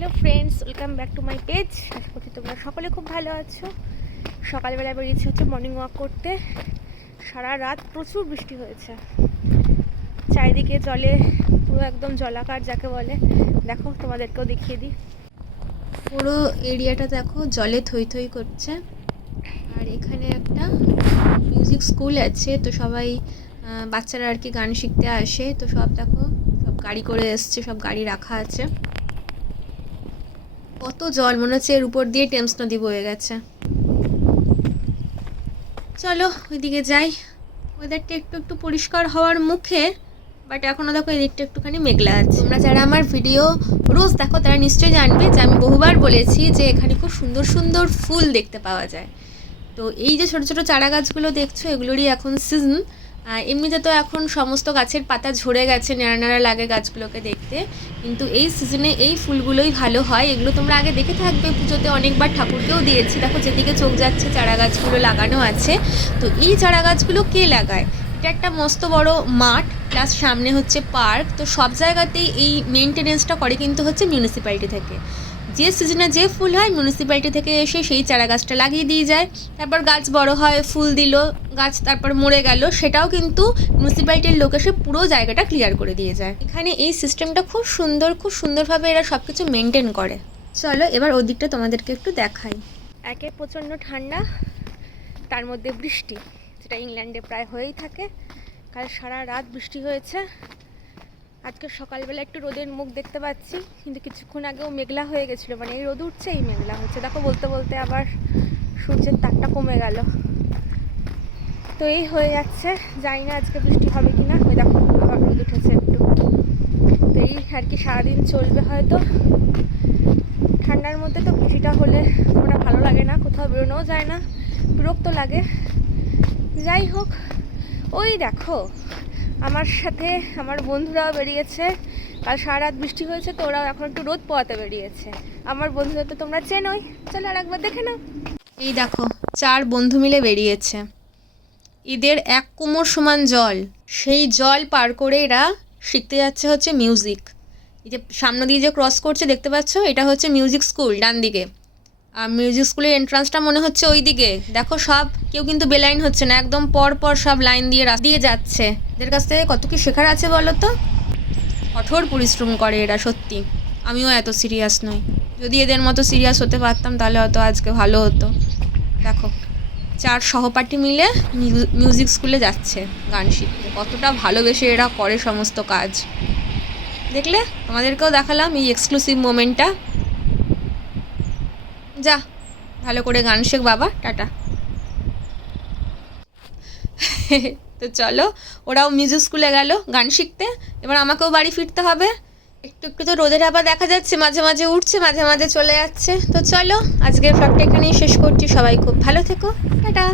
Hello friends, welcome back to my page. আশা করছি তোমরা সকলে খুব ভালো আছো। সকালবেলা বেরিয়েছি হচ্ছে মর্নিং ওয়াক করতে। সারা রাত প্রচুর বৃষ্টি হয়েছে। চারিদিকে জলে, পুরো একদম জলাকার যাকে বলে। দেখো, তোমাদেরকেও দেখিয়ে দিই। পুরো এরিয়াটা দেখো, জলে থই থই করছে। আর এখানে একটা মিউজিক স্কুল আছে, তো সবাই বাচ্চারা আর কি গান শিখতে আসে। তো সব দেখো, সব গাড়ি করে এসছে, সব গাড়ি রাখা আছে। কত জল, মনে হচ্ছে এর উপর দিয়ে টেমস নদী বয়ে গেছে। চলো, ওইদিকে যাই। ওয়েদারটা একটু একটু পরিষ্কার হওয়ার মুখে বাট এখনও দেখো এদিকটা একটুখানি মেঘলা আছে। তোমরা যারা আমার ভিডিও রোজ দেখো, তারা নিশ্চয়ই জানবে যে আমি বহুবার বলেছি যে এখানে খুব সুন্দর সুন্দর ফুল দেখতে পাওয়া যায়। তো এই যে ছোটো ছোটো চারা গাছগুলো দেখছ, এগুলোরই এখন সিজন এমনিতে তো এখন সমস্ত গাছের পাতা ঝরে গেছে, নেড়া নেড়া লাগে গাছগুলোকে দেখতে। কিন্তু এই সিজনে এই ফুলগুলোই ভালো হয়। এগুলো তোমরা আগে দেখে থাকবে, পুজোতে অনেকবার ঠাকুরকেও দিয়েছি। দেখো, যেদিকে চোখ যাচ্ছে চারা গাছগুলো লাগানো আছে। তো এই চারা গাছগুলো কে লাগায়? এটা একটা মস্ত বড় মাঠ প্লাস সামনে হচ্ছে পার্ক তো সব জায়গাতেই এই মেনটেনেন্সটা করে কিন্তু হচ্ছে মিউনিসিপ্যালিটি থেকে। যে সিজনে যে ফুল হয় মিউনিসিপ্যালিটি থেকে এসে সেই চারা গাছটা লাগিয়ে দিয়ে যায়। তারপর গাছ বড় হয়, ফুল দিল, গাছ তারপর মরে গেল, সেটাও কিন্তু মিউনিসিপ্যালিটির লোক এসে পুরো জায়গাটা ক্লিয়ার করে দিয়ে যায়। এখানে এই সিস্টেমটা খুব সুন্দর, খুব সুন্দরভাবে এরা সব কিছু মেনটেন করে। চলো, এবার ওদিকটা তোমাদেরকে একটু দেখাই। একে প্রচণ্ড ঠান্ডা, তার মধ্যে বৃষ্টি। যেটা ইংল্যান্ডে প্রায় হয়েই থাকে। কাল সারা রাত বৃষ্টি হয়েছে। আজকে সকালবেলা একটু রোদের মুখ দেখতে পাচ্ছি, কিন্তু কিছুক্ষণ আগেও মেঘলা হয়ে গেছিল। মানে এই রোদ উঠছে এই মেঘলা হচ্ছে। দেখো, বলতে বলতে আবার সূর্যের তাপটা কমে গেল। তো এই হয়ে যাচ্ছে। জানি না আজকে বৃষ্টি হবে কি না ওই দেখো, আবার রোদ উঠেছে একটু। তো এই আর কি সারাদিন চলবে হয়তো। ঠান্ডার মধ্যে তো বৃষ্টিটা হলে ওটা ভালো লাগে না। কোথাও বেরোনোও যায় না। বিরক্ত লাগে। যাই হোক, ওই দেখো, আমার সাথে আমার বন্ধুরাও বেরিয়েছে। কাল সারা রাত বৃষ্টি হয়েছে, তো ওরাও এখন একটু রোদ পোয়াতে বেরিয়েছে। আমার বন্ধুদের তো তোমরা চেনোই। চলো আর একবার দেখে নাও। এই দেখো, চার বন্ধু মিলে বেরিয়েছে। ঈদের এক কোমর সমান জল। সেই জল পার করে এরা শিখতে যাচ্ছে হচ্ছে মিউজিক। এই যে সামনে দিয়ে যে ক্রস করছে, দেখতে পাচ্ছ? এটা হচ্ছে মিউজিক স্কুল ডান দিকে আর মিউজিক স্কুলের এন্ট্রান্সটা মনে হচ্ছে ওই দিকে দেখো সব কেউ কিন্তু বেলাইন হচ্ছে না, একদম পর পর সব লাইন দিয়ে দিয়ে যাচ্ছে। এদের কাছ থেকে কত কি শেখার আছে বলো তো? কঠোর পরিশ্রম করে এরা, সত্যি। আমিও এত সিরিয়াস নই। যদি এদের মতো সিরিয়াস হতে পারতাম, তাহলে হয়তো আজকে ভালো হতো। দেখো, চার সহপাঠী মিলে মিউ- মিউজিক স্কুলে যাচ্ছে গান শিখতে। কতটা ভালোবেসে এরা করে সমস্ত কাজ। দেখলে? আমাদেরকেও দেখালাম এই এক্সক্লুসিভ মোমেন্টটা যা, ভালো করে গান শেখ বাবা, টাটা। তো চলো, ওরাও মিউজিক স্কুলে গেল, গান শিখতে। এবার আমাকেও বাড়ি ফিরতে হবে। একটু একটু তো রোদের আবার দেখা যাচ্ছে, মাঝে মাঝে উঠছে, মাঝে মাঝে চলে যাচ্ছে। তো চলো, আজকের ফ্লগটা এখানেই শেষ করছি। সবাই খুব ভালো থেকো। টাটা।